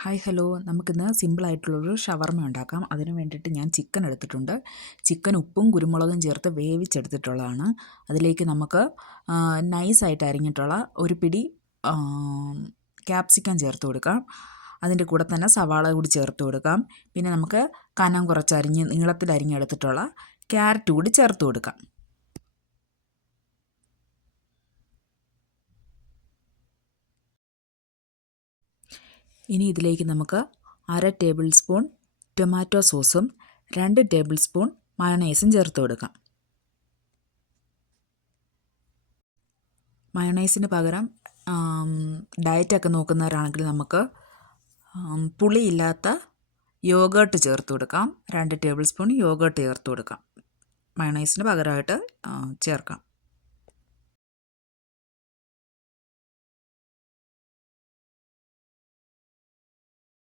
Hi hello, നമുക്കിന്ന് സിമ്പിളായിട്ടുള്ളൊരു ഷവർമ ഉണ്ടാക്കാം. അതിന് വേണ്ടിയിട്ട് ഞാൻ ചിക്കൻ എടുത്തിട്ടുണ്ട്. ചിക്കൻ ഉപ്പും കുരുമുളകും ചേർത്ത് വേവിച്ചെടുത്തിട്ടുള്ളതാണ്. അതിലേക്ക് നമുക്ക് നൈസായിട്ട് അരിഞ്ഞിട്ടുള്ള ഒരു പിടി ക്യാപ്സിക്കം ചേർത്ത് കൊടുക്കാം. അതിൻ്റെ കൂടെ തന്നെ സവാള കൂടി ചേർത്ത് കൊടുക്കാം. പിന്നെ നമുക്ക് കനം കുറച്ച് നീളത്തിൽ അരിഞ്ഞെടുത്തിട്ടുള്ള ക്യാരറ്റ് കൂടി ചേർത്ത് കൊടുക്കാം. ഇനി ഇതിലേക്ക് നമുക്ക് 1/2 ടേബിൾ സ്പൂൺ ടൊമാറ്റോ സോസും 2 ടേബിൾ സ്പൂൺ മയോണൈസും ചേർത്ത് കൊടുക്കാം. മയോണൈസിന് പകരം ഡയറ്റൊക്കെ നോക്കുന്നവരാണെങ്കിൽ നമുക്ക് പുളിയില്ലാത്ത യോഗേർട്ട് ചേർത്ത് കൊടുക്കാം. 2 ടേബിൾ സ്പൂൺ യോഗേർട്ട് ചേർത്ത് കൊടുക്കാം. മയോണൈസിന് പകരമായിട്ട് ചേർക്കാം.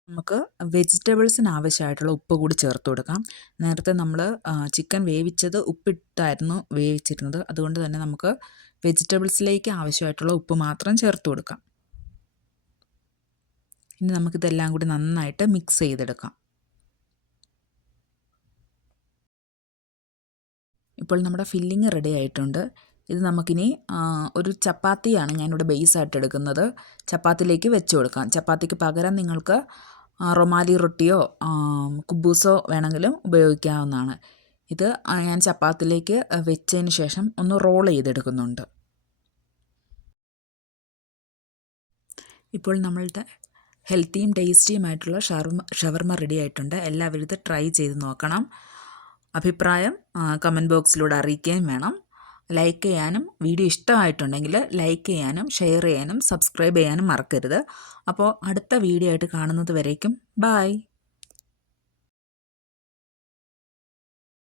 നമുക്ക് വെജിറ്റബിൾസിന് ആവശ്യമായിട്ടുള്ള ഉപ്പ് കൂടി ചേർത്ത് കൊടുക്കാം. നേരത്തെ നമ്മൾ ചിക്കൻ വേവിച്ചത് ഉപ്പിട്ടായിരുന്നു വേവിച്ചിരുന്നത്. അതുകൊണ്ട് തന്നെ നമുക്ക് വെജിറ്റബിൾസിലേക്ക് ആവശ്യമായിട്ടുള്ള ഉപ്പ് മാത്രം ചേർത്ത് കൊടുക്കാം. ഇനി നമുക്കിതെല്ലാം കൂടി നന്നായിട്ട് മിക്സ് ചെയ്തെടുക്കാം. ഇപ്പോൾ നമ്മുടെ ഫില്ലിങ് റെഡി ആയിട്ടുണ്ട്. ഇത് നമുക്കിനി ഒരു ചപ്പാത്തിയാണ് ഞാനിവിടെ ബേസായിട്ട് എടുക്കുന്നത്. ചപ്പാത്തിയിലേക്ക് വെച്ച് കൊടുക്കാം. ചപ്പാത്തിക്ക് പകരം നിങ്ങൾക്ക് റൊമാലി റൊട്ടിയോ കുബൂസോ വേണമെങ്കിലും ഉപയോഗിക്കാവുന്നതാണ്. ഇത് ഞാൻ ചപ്പാത്തിയിലേക്ക് വെച്ചതിന് ശേഷം ഒന്ന് റോൾ ചെയ്തെടുക്കുന്നുണ്ട്. ഇപ്പോൾ നമ്മളുടെ ഹെൽത്തിയും ടേസ്റ്റിയുമായിട്ടുള്ള ഷവർമ റെഡി ആയിട്ടുണ്ട്. എല്ലാവരും ഇത് ട്രൈ ചെയ്ത് നോക്കണം. അഭിപ്രായം കമൻറ്റ് ബോക്സിലൂടെ അറിയിക്കുകയും വേണം. ലൈക്ക് ചെയ്യാനും വീഡിയോ ഇഷ്ടമായിട്ടുണ്ടെങ്കിൽ ലൈക്ക് ചെയ്യാനും ഷെയർ ചെയ്യാനും സബ്സ്ക്രൈബ് ചെയ്യാനും മറക്കരുത്. അപ്പോൾ അടുത്ത വീഡിയോ ആയിട്ട് കാണുന്നത് വരേക്കും ബായ്.